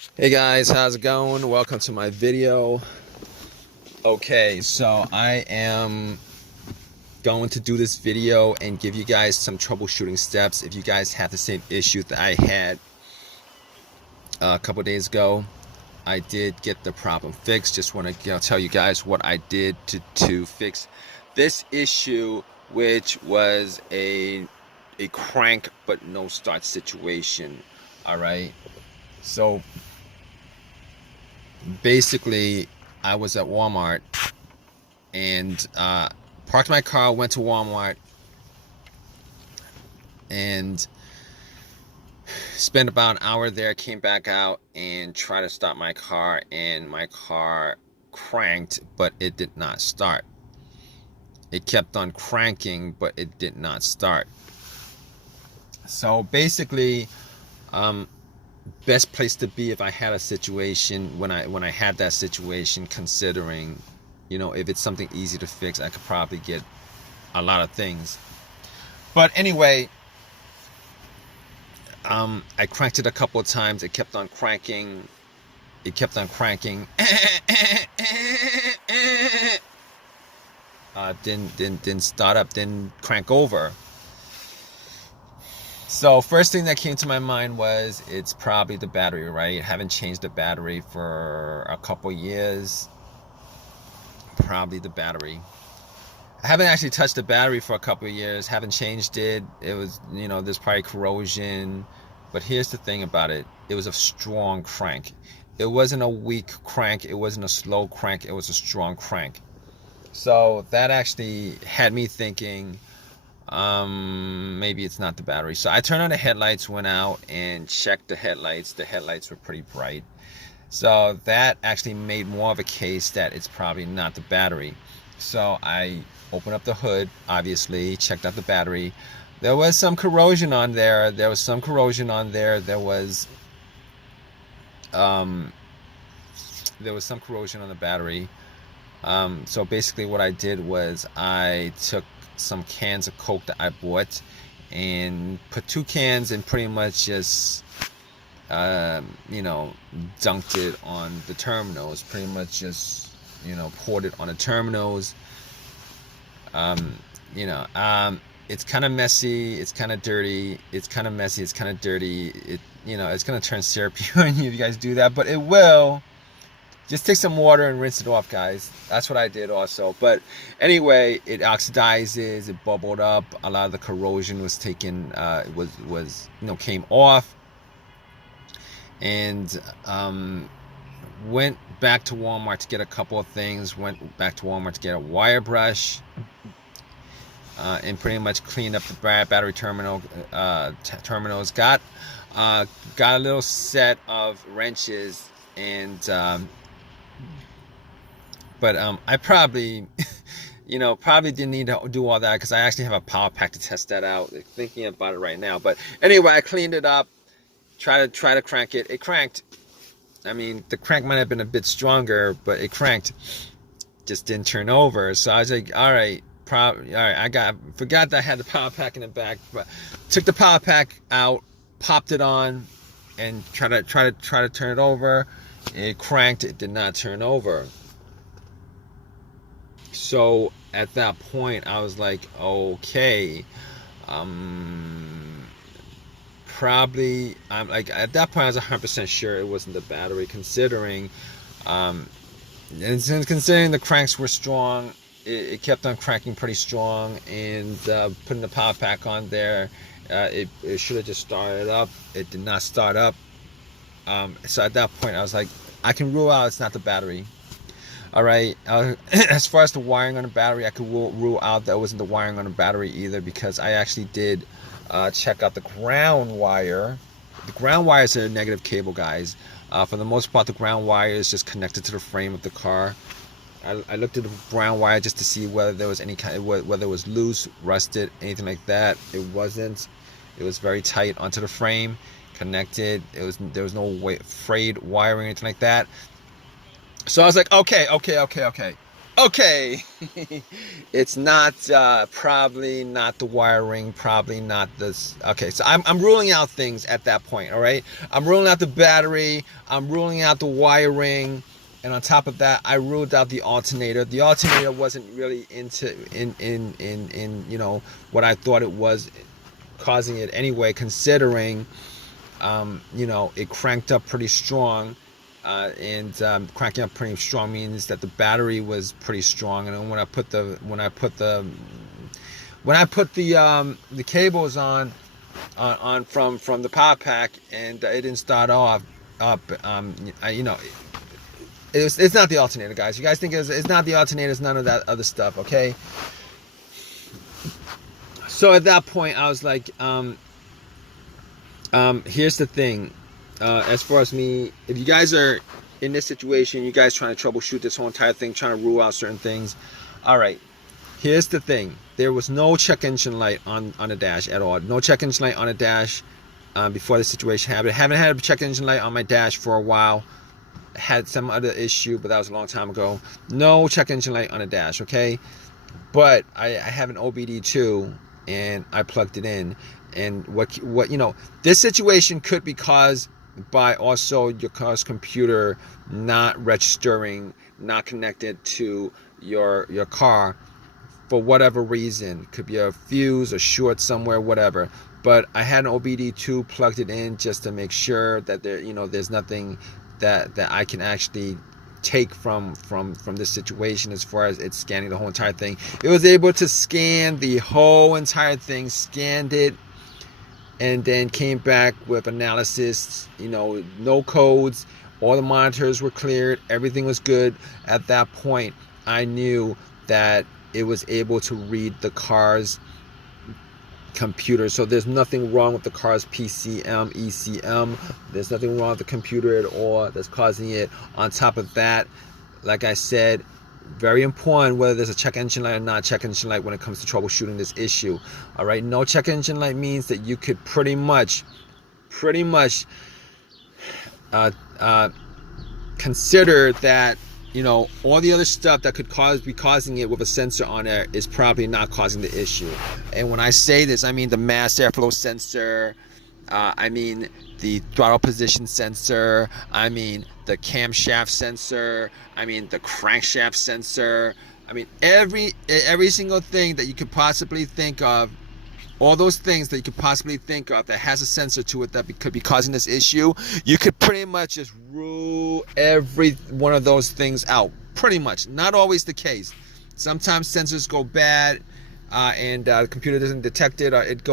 Hey guys, how's it going? Welcome to my video. Okay, so I am going to do this video and give you guys some troubleshooting steps if you guys have the same issue that I had a couple days ago. I did get the problem fixed. Just want to tell you guys what I did to fix this issue, which was a crank but no start situation. All right, so basically I was at Walmart and parked my car, went to Walmart and spent about an hour there, came back out and tried to start my car, and my car cranked but it did not start. It kept on cranking but it did not start. So basically best place to be if I had a situation when I had that situation, considering if it's something easy to fix, I could probably get a lot of things. But anyway, I cranked it a couple of times. It kept on cranking. Didn't start up, didn't crank over. So first thing that came to my mind was it's probably the battery, right? Haven't changed the battery for a couple years. Probably the battery. I haven't actually touched the battery for a couple of years. Haven't changed it. It was, there's probably corrosion. But here's the thing about it. It was a strong crank. It wasn't a weak crank. It wasn't a slow crank. It was a strong crank. So that actually had me thinking, maybe it's not the battery. So I turned on the headlights, went out and checked the headlights. The headlights were pretty bright. So that actually made more of a case that it's probably not the battery. So I opened up the hood, obviously, checked out the battery. There was some corrosion on there. There was some corrosion on there. There was some corrosion on the battery. So basically what I did was I took some cans of Coke that I bought and put 2 cans and pretty much just dunked it on the terminals, pretty much just poured it on the terminals. It's kind of messy, it's kind of dirty, it's kind of messy, it's kind of dirty. It's gonna turn syrupy when you guys do that, but it will. Just take some water and rinse it off, guys. That's what I did also. But anyway, it oxidizes, it bubbled up. A lot of the corrosion was taken, came off. And went back to Walmart to get a couple of things. Went back to Walmart to get a wire brush. And pretty much cleaned up the battery terminals. Got a little set of wrenches and... But I probably, probably didn't need to do all that because I actually have a power pack to test that out. Thinking about it right now. But anyway, I cleaned it up, try to crank it. It cranked. I mean, the crank might have been a bit stronger, but it cranked. Just didn't turn over. So I was like, all right. I forgot that I had the power pack in the back, but took the power pack out, popped it on, and try to turn it over. It cranked. It did not turn over. So at that point I was like, okay, probably, I'm like, at that point I was 100% sure it wasn't the battery, considering considering the cranks were strong. It kept on cranking pretty strong, and putting the power pack on there, it should have just started up. It did not start up. So at that point I was like, I can rule out it's not the battery. All right. As far as the wiring on the battery, I could rule out that it wasn't the wiring on the battery either, because I actually did check out the ground wire. The ground wire is a negative cable, guys. For the most part, the ground wire is just connected to the frame of the car. I looked at the ground wire just to see whether there was whether it was loose, rusted, anything like that. It wasn't. It was very tight onto the frame, connected. There was no frayed wiring or anything like that. So I was like, okay. Okay, it's not probably not the wiring, probably not this. Okay, so I'm ruling out things at that point. All right, I'm ruling out the battery, I'm ruling out the wiring, and on top of that, I ruled out the alternator. The alternator wasn't really in you know what I thought it was causing it anyway, considering you know, it cranked up pretty strong. And cranking up pretty strong means that the battery was pretty strong. And then when I put the cables on from the power pack, and it didn't start off up, you know, it's not the alternator, guys. You guys think it's not the alternator, it's none of that other stuff, okay? So at that point, I was like, here's the thing. As far as me, if you guys are in this situation, you guys trying to troubleshoot this whole entire thing, trying to rule out certain things. All right, here's the thing. There was no check engine light on the dash at all. No check engine light on the dash before the situation happened. I haven't had a check engine light on my dash for a while. Had some other issue, but that was a long time ago. No check engine light on the dash, okay? But I have an OBD2, and I plugged it in. And what you know, this situation could be caused by also your car's computer not registering, not connected to your car for whatever reason. Could be a fuse, a short somewhere, whatever. But I had an OBD2, plugged it in just to make sure that there, you know, there's nothing that I can actually take from this situation as far as it's scanning the whole entire thing. It was able to scan the whole entire thing, scanned it, and then came back with analysis, you know, no codes, all the monitors were cleared, everything was good. At that point, I knew that it was able to read the car's computer. So there's nothing wrong with the car's PCM, ECM. There's nothing wrong with the computer at all that's causing it. On top of that, like I said, very important whether there's a check engine light or not check engine light when it comes to troubleshooting this issue. All right, no check engine light means that you could pretty much consider that, you know, all the other stuff that could be causing it with a sensor on there is probably not causing the issue. And when I say this, I mean the mass airflow sensor, I mean the throttle position sensor, I mean the camshaft sensor, I mean the crankshaft sensor, I mean every single thing that you could possibly think of, all those things that you could possibly think of that has a sensor to it that could be causing this issue, you could pretty much just rule every one of those things out. Pretty much. Not always the case. Sometimes sensors go bad and the computer doesn't detect it, or it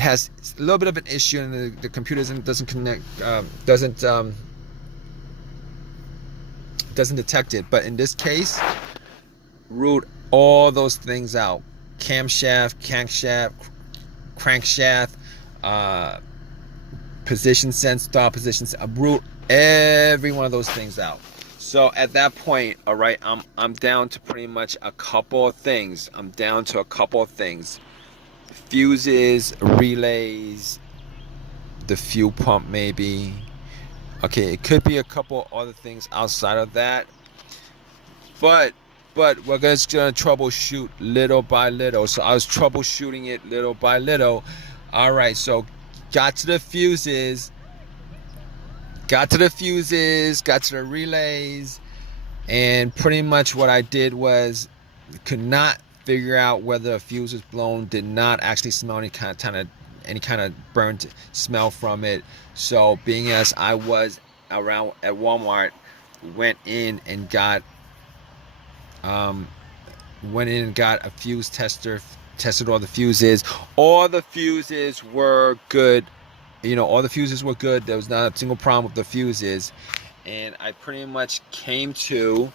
has a little bit of an issue and the computer doesn't connect, doesn't detect it. But in this case, ruled all those things out. Camshaft, crankshaft, position sense, throttle positions. I ruled every one of those things out. So at that point, all right, I'm down to pretty much a couple of things. Fuses, relays, the fuel pump maybe. Okay, it could be a couple other things outside of that. But we're just gonna troubleshoot little by little. So I was troubleshooting it little by little. All right, so got to the fuses, got to the relays, and pretty much what I did was could not figure out whether a fuse was blown. Did not actually smell any kind of burnt smell from it. So being as I was around at Walmart, went in and got a fuse tester, tested all the fuses. All the fuses were good. You know, all the fuses were good. There was not a single problem with the fuses. And I pretty much came to,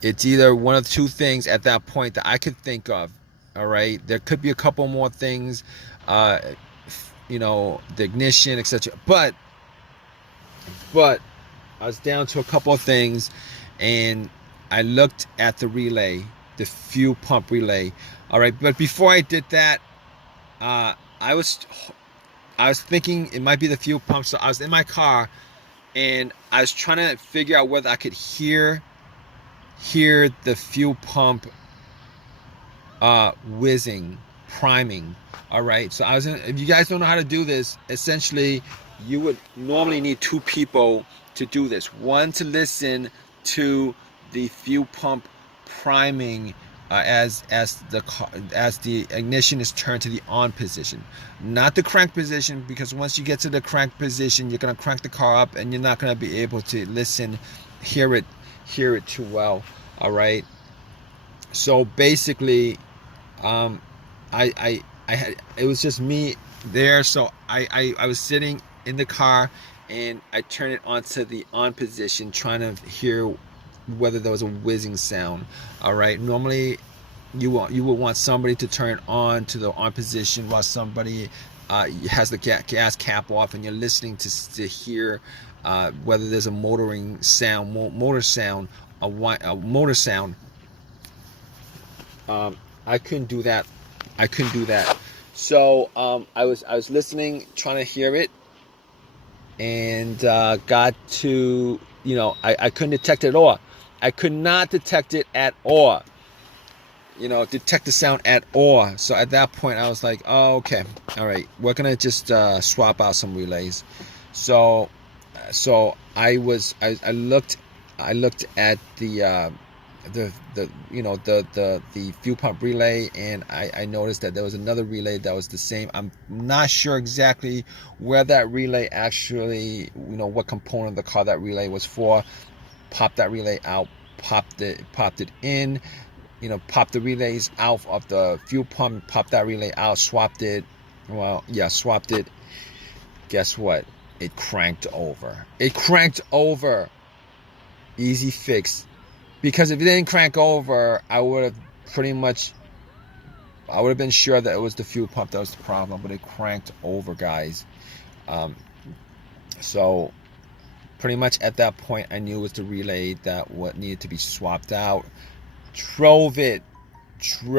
it's either one of two things at that point that I could think of. All right, there could be a couple more things, you know, the ignition, etc. But I was down to a couple of things, and I looked at the relay, the fuel pump relay. All right, but before I did that, I was thinking it might be the fuel pump. So I was in my car, and I was trying to figure out whether I could hear hear the fuel pump whizzing, priming. All right, so if you guys don't know how to do this, essentially you would normally need two people to do this. One to listen to the fuel pump priming as the ignition is turned to the on position, not the crank position, because once you get to the crank position, you're gonna crank the car up and you're not gonna be able to hear it too well. All right. So basically, I had, it was just me there. So I was sitting in the car and I turned it onto the on position, trying to hear whether there was a whizzing sound. All right. Normally, you would want somebody to turn it on to the on position while somebody has the gas cap off, and you're listening to hear whether there's a motoring sound, motor sound, a motor sound. I couldn't do that. So I was listening, trying to hear it, and got to, I couldn't detect it at all. I could not detect it at all. Detect the sound at all. So at that point, I was like, oh, okay, all right, we're gonna just swap out some relays. So I looked at the fuel pump relay, and I noticed that there was another relay that was the same. I'm not sure exactly where that relay actually, what component of the car that relay was for. Popped that relay out, popped it in, popped the relays out of the fuel pump, popped that relay out, swapped it. Swapped it. Guess what? It cranked over. Easy fix. Because if it didn't crank over, I would have been sure that it was the fuel pump that was the problem, but it cranked over, guys. So pretty much at that point, I knew it was the relay that what needed to be swapped out. Drove it to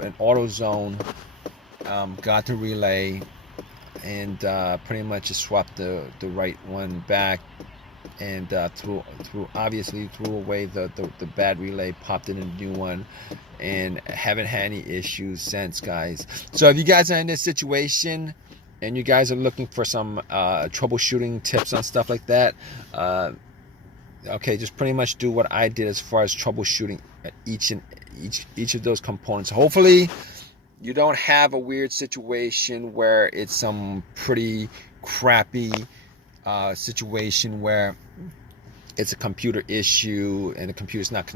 an AutoZone, got the relay, and pretty much just swapped the right one back, and threw away the bad relay, popped in a new one, and haven't had any issues since, guys. So if you guys are in this situation and you guys are looking for some troubleshooting tips on stuff like that, okay, just pretty much do what I did as far as troubleshooting each of those components. Hopefully you don't have a weird situation where it's some pretty crappy situation where it's a computer issue and the computer's not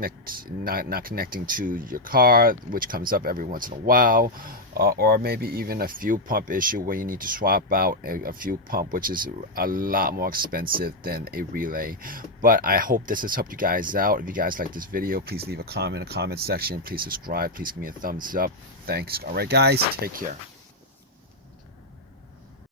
connecting to your car, which comes up every once in a while, or maybe even a fuel pump issue where you need to swap out a fuel pump, which is a lot more expensive than a relay. But I hope this has helped you guys out. If you guys like this video, please leave a comment in the comment section. Please subscribe. Please give me a thumbs up. Thanks. All right, guys, take care.